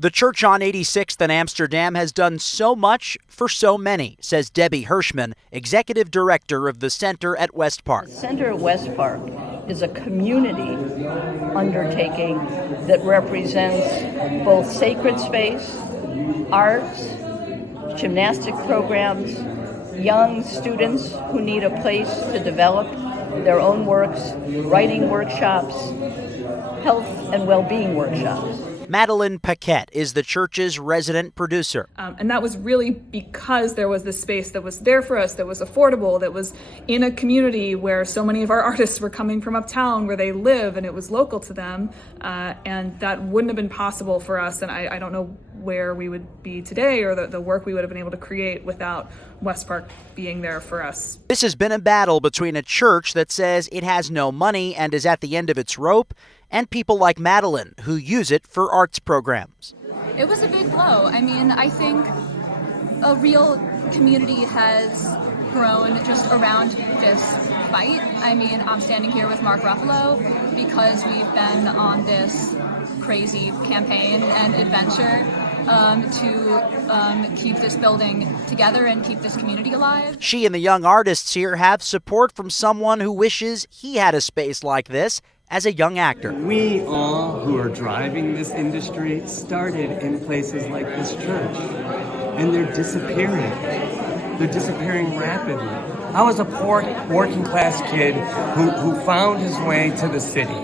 The church on 86th and Amsterdam has done so much for so many, says Debby Hirshman, executive director of the center at West-Park. The center at West-Park is a community undertaking that represents both sacred space, arts, gymnastic programs, young students who need a place to develop their own works, writing workshops, health and well-being workshops. Madelyn Paquette is the church's resident producer. And that was really because there was this space that was there for us, that was affordable, that was in a community where so many of our artists were coming from uptown where they live, and it was local to them. And that wouldn't have been possible for us. And I don't know where we would be today or the work we would have been able to create without West-Park being there for us. This has been a battle between a church that says it has no money and is at the end of its rope, and people like Madelyn who use it for arts programs. It was a big blow. I mean, I think a real community has grown just around this fight. I mean, I'm standing here with Mark Ruffalo because we've been on this crazy campaign and adventure to keep this building together and keep this community alive. She and the young artists here have support from someone who wishes he had a space like this as a young actor. We all who are driving this industry started in places like this church, and they're disappearing. They're disappearing rapidly. I was a poor working class kid who found his way to the city.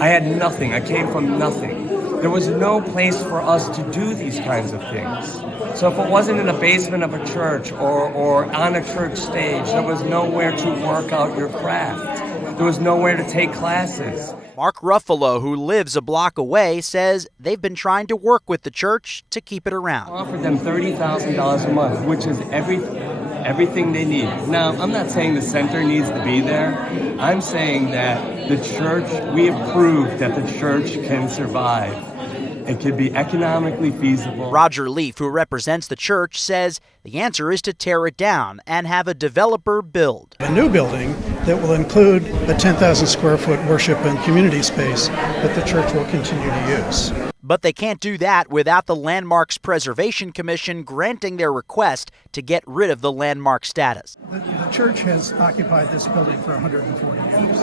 I had nothing. I came from nothing. There was no place for us to do these kinds of things. So if it wasn't in the basement of a church or on a church stage, there was nowhere to work out your craft. There was nowhere to take classes. Mark Ruffalo, who lives a block away, says they've been trying to work with the church to keep it around. I offered them $30,000 a month, which is everything they need. Now, I'm not saying the center needs to be there. I'm saying that the church, we have proved that the church can survive. It could be economically feasible. Roger Leaf, who represents the church, says the answer is to tear it down and have a developer build a new building that will include a 10,000 square foot worship and community space that the church will continue to use. But they can't do that without the Landmarks Preservation Commission granting their request to get rid of the landmark status. The church has occupied this building for 140 years.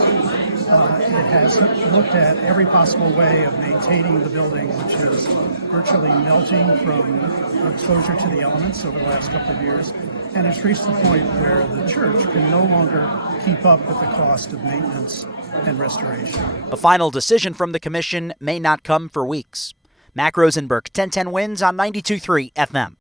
It has looked at every possible way of maintaining the building, which is virtually melting from exposure to the elements over the last couple of years. And it's reached the point where the church can no longer keep up with the cost of maintenance and restoration. A final decision from the commission may not come for weeks. Mack Rosenberg, 1010 Wins on 92.3 FM.